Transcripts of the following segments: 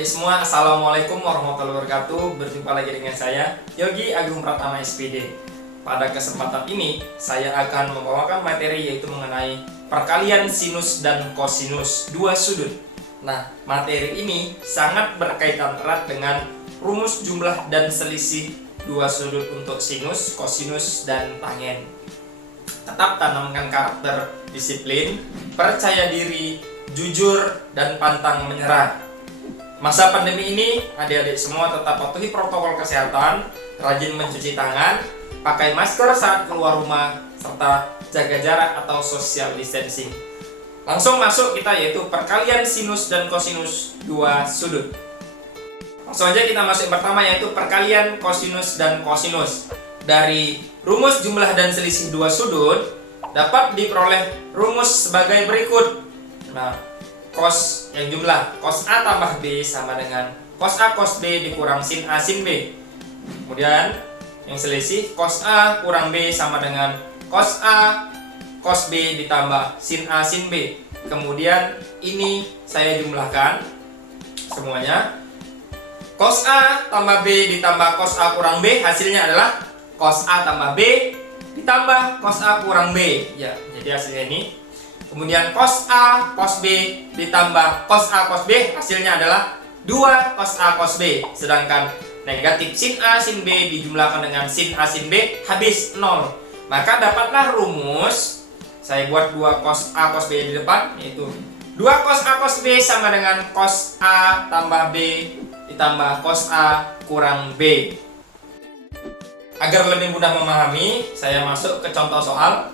Adik-adik semua, Assalamualaikum warahmatullahi wabarakatuh. Berjumpa lagi dengan saya, Yogi Agung Pratama SPD. Pada kesempatan ini, saya akan membawakan materi yaitu mengenai perkalian sinus dan kosinus dua sudut. Nah, materi ini sangat berkaitan erat dengan rumus jumlah dan selisih dua sudut untuk sinus, kosinus, dan tangen. Tetap tanamkan karakter disiplin, percaya diri, jujur, dan pantang menyerah. Masa pandemi ini, adik-adik semua tetap patuhi protokol kesehatan, rajin mencuci tangan, pakai masker saat keluar rumah, serta jaga jarak atau social distancing. Langsung masuk kita yaitu perkalian sinus dan kosinus dua sudut. Langsung aja kita masuk yang pertama yaitu perkalian kosinus dan kosinus. Dari rumus jumlah dan selisih dua sudut dapat diperoleh rumus sebagai berikut. Nah, cos yang jumlah cos A tambah B sama dengan cos A cos B dikurang sin A sin B. Kemudian yang selisih cos A kurang B sama dengan cos A cos B ditambah sin A sin B. Kemudian ini saya jumlahkan semuanya. Cos A tambah B ditambah cos A kurang B hasilnya adalah cos A tambah B ditambah cos A kurang B. Ya, jadi hasilnya ini. Kemudian cos A cos B ditambah cos A cos B hasilnya adalah 2 cos A cos B. Sedangkan negatif sin A sin B dijumlahkan dengan sin A sin B habis 0. Maka dapatlah rumus, saya buat 2 cos A cos B di depan, yaitu 2 cos A cos B sama dengan cos A tambah B ditambah cos A kurang B. Agar lebih mudah memahami, saya masuk ke contoh soal.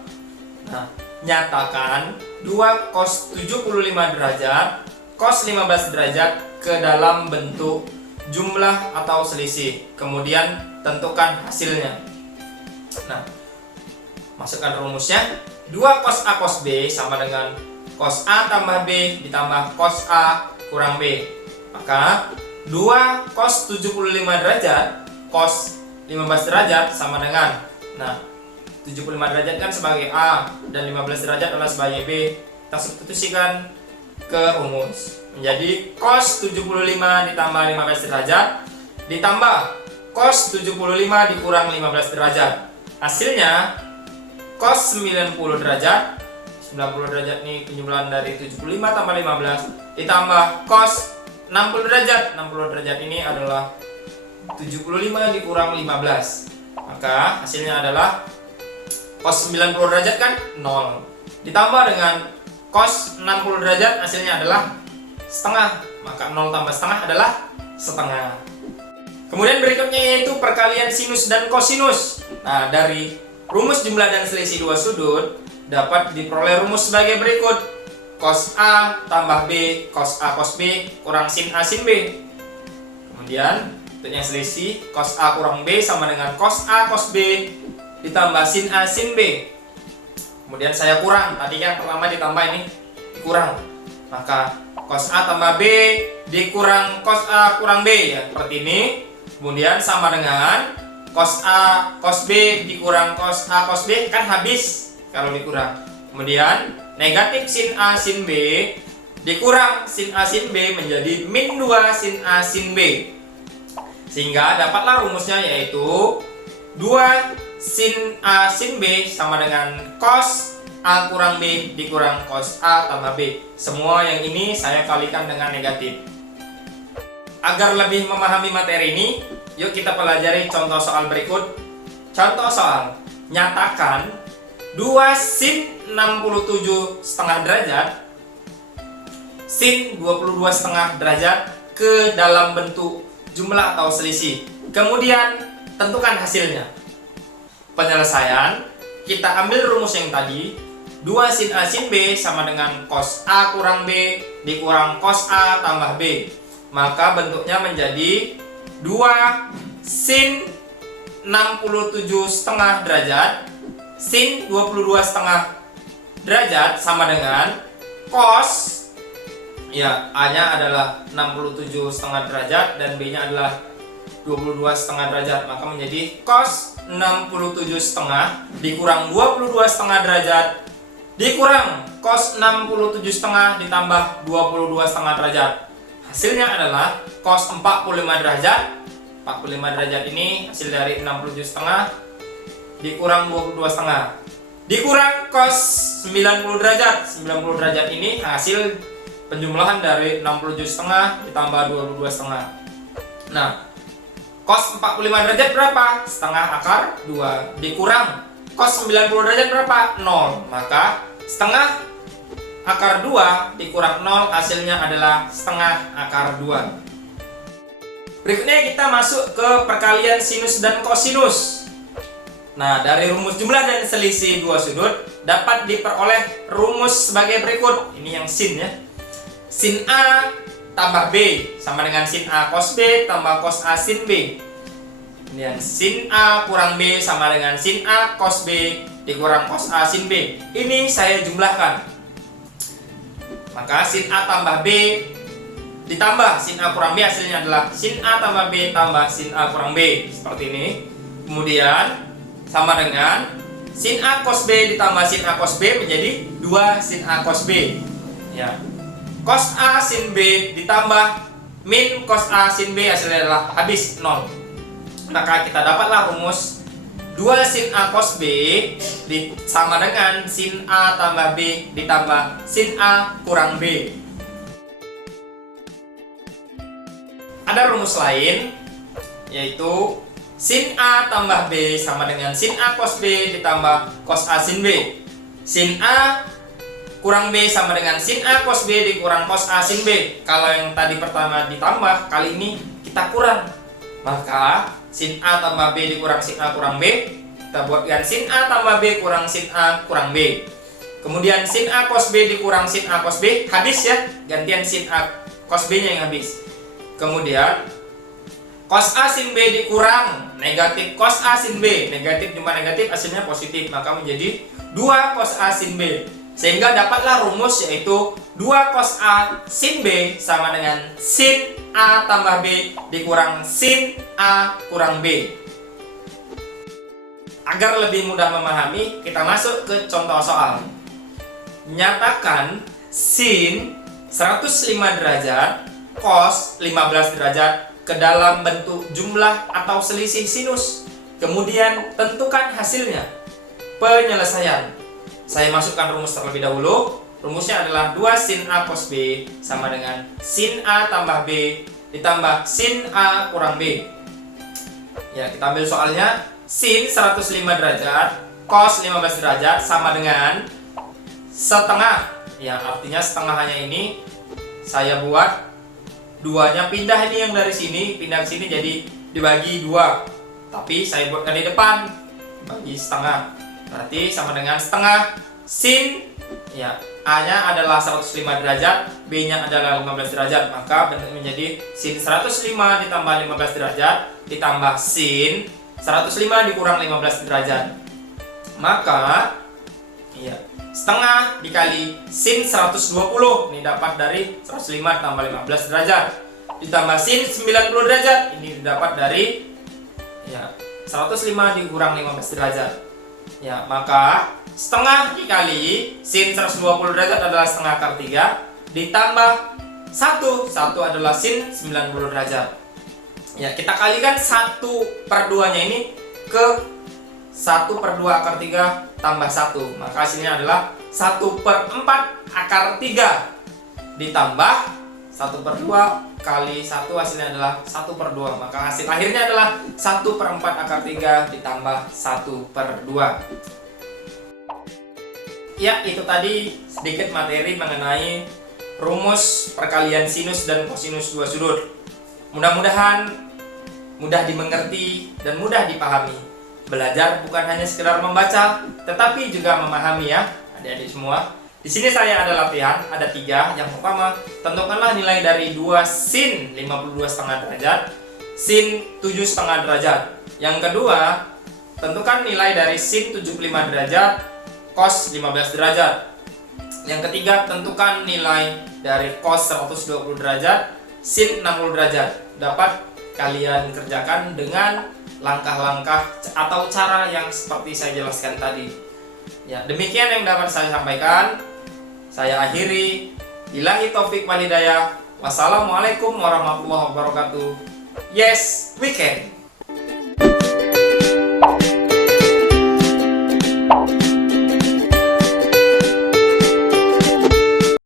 Nah, nyatakan 2 cos 75 derajat cos 15 derajat ke dalam bentuk jumlah atau selisih. Kemudian tentukan hasilnya. Nah, masukkan rumusnya. 2 cos A cos B sama dengan cos A tambah B ditambah cos A kurang B. Maka 2 cos 75 derajat cos 15 derajat sama dengan, nah, 75 derajat kan sebagai A dan 15 derajat adalah sebagai B. Kita substitusikan ke rumus menjadi cos 75 ditambah 15 derajat ditambah cos 75 dikurang 15 derajat. Hasilnya cos 90 derajat. 90 derajat ini penjumlahan dari 75 tambah 15 ditambah cos 60 derajat. 60 derajat ini adalah 75 dikurang 15. Maka hasilnya adalah cos 90 derajat kan 0 ditambah dengan cos 60 derajat hasilnya adalah setengah, maka 0 tambah setengah adalah setengah. Kemudian berikutnya yaitu perkalian sinus dan kosinus. Nah, dari rumus jumlah dan selisih dua sudut dapat diperoleh rumus sebagai berikut. Cos A tambah B cos A cos B kurang sin A sin B. Kemudian untuk yang selisih cos A kurang B sama dengan cos A cos B ditambah sin A sin B. Kemudian saya kurang, tadi kan pertama ditambah, ini dikurang. Maka cos A tambah B dikurang cos A kurang B, ya seperti ini. Kemudian sama dengan cos A cos B dikurang cos A cos B, kan habis kalau dikurang. Kemudian negatif sin A sin B dikurang sin A sin B menjadi min 2 sin A sin B. Sehingga dapatlah rumusnya yaitu 2 sin A sin B sama dengan cos A kurang B dikurang cos A tambah B. Semua yang ini saya kalikan dengan negatif. Agar lebih memahami materi ini, yuk kita pelajari contoh soal berikut. Contoh soal, nyatakan 2 sin 67 setengah derajat sin 22 setengah derajat ke dalam bentuk jumlah atau selisih. Kemudian tentukan hasilnya. Penyelesaian, kita ambil rumus yang tadi. 2 sin A sin B sama dengan cos A kurang B dikurang cos A tambah B. Maka bentuknya menjadi 2 sin 67 setengah derajat sin 22 setengah derajat sama dengan cos, ya A nya adalah 67 setengah derajat dan B nya adalah 22 setengah derajat. Maka menjadi cos 67 setengah dikurang 22 setengah derajat dikurang cos 67 setengah ditambah 22 setengah derajat. Hasilnya adalah cos 45 derajat. 45 derajat ini hasil dari 67,5 dikurang 22,5 dikurang cos 90 derajat. 90 derajat ini hasil penjumlahan dari 67,5 ditambah 22,5. Nah, cos 45 derajat berapa? Setengah akar 2 dikurang cos 90 derajat berapa? 0. Maka setengah akar 2 dikurang 0 hasilnya adalah setengah akar 2. Berikutnya kita masuk ke perkalian sinus dan kosinus. Nah, dari rumus jumlah dan selisih dua sudut dapat diperoleh rumus sebagai berikut. Ini yang sin ya. Sin A tambah B sama dengan sin A cos B tambah cos A sin B. Kemudian sin A kurang B sama dengan sin A cos B dikurang cos A sin B. Ini saya jumlahkan. Maka sin A tambah B ditambah sin A kurang B hasilnya adalah sin A tambah B tambah sin A kurang B. Seperti ini. Kemudian sama dengan sin A cos B ditambah sin A cos B menjadi 2 sin A cos B. Ya. Cos A sin B ditambah min cos A sin B hasilnya adalah habis 0. Maka kita dapatlah rumus 2 sin A cos B sama dengan sin A tambah B ditambah sin A kurang B. Ada rumus lain, yaitu sin A tambah B sama dengan sin A cos B ditambah cos A sin B. Sin A kurang B sama dengan sin A cos B dikurang cos A sin B. Kalau yang tadi pertama ditambah, kali ini kita kurang. Maka sin A tambah B dikurang sin A kurang B, kita buatkan sin A tambah B kurang sin A kurang B. Kemudian sin A cos B dikurang sin A cos B, habis ya, gantian sin A cos B nya yang habis. Kemudian cos A sin B dikurang negatif cos A sin B. Negatif jumlah negatif hasilnya positif, maka menjadi 2 cos A sin B. Sehingga dapatlah rumus yaitu 2 cos A sin B sama dengan sin A tambah B dikurang sin A kurang B. Agar lebih mudah memahami, kita masuk ke contoh soal. Nyatakan sin 105 derajat cos 15 derajat ke dalam bentuk jumlah atau selisih sinus. Kemudian tentukan hasilnya. Penyelesaian. Saya masukkan rumus terlebih dahulu. Rumusnya adalah 2 sin A cos B sama dengan sin A tambah B ditambah sin A kurang B. Ya, kita ambil soalnya. Sin 105 derajat cos 15 derajat sama dengan setengah. Ya, artinya setengahnya ini saya buat duanya pindah, ini yang dari sini pindah ke sini jadi dibagi 2. Tapi saya buatkan di depan bagi setengah. Berarti sama dengan setengah sin ya A-nya adalah 105 derajat, B-nya adalah 15 derajat. Maka bentuk menjadi sin 105 ditambah 15 derajat ditambah sin 105 dikurang 15 derajat. Maka ya setengah dikali sin 120 ini dapat dari 105 tambah 15 derajat ditambah sin 90 derajat ini didapat dari ya 105 dikurang 15 derajat. Ya, maka setengah dikali sin 120 derajat adalah setengah akar 3 ditambah 1 adalah sin 90 derajat. Ya, kita kalikan 1/2 nya ini ke 1/2 akar 3 tambah 1, maka hasilnya adalah 1/4 akar 3 ditambah 1/2 kali 1 hasilnya adalah 1/2, maka hasil akhirnya adalah 1/4 akar 3 ditambah 1/2. Ya, itu tadi sedikit materi mengenai rumus perkalian sinus dan kosinus dua sudut. Mudah-mudahan mudah dimengerti dan mudah dipahami. Belajar bukan hanya sekedar membaca, tetapi juga memahami ya, adik-adik semua. Di sini saya ada latihan, ada 3. Yang pertama, tentukanlah nilai dari 2 sin 52,5 derajat, sin 7,5 derajat. Yang kedua, tentukan nilai dari sin 75 derajat, cos 15 derajat. Yang ketiga, tentukan nilai dari cos 120 derajat, sin 60 derajat. Dapat kalian kerjakan dengan langkah-langkah atau cara yang seperti saya jelaskan tadi. Ya, demikian yang dapat saya sampaikan. Saya akhiri. Billahi taufik wal hidayah. Wassalamualaikum warahmatullahi wabarakatuh. Yes, we can.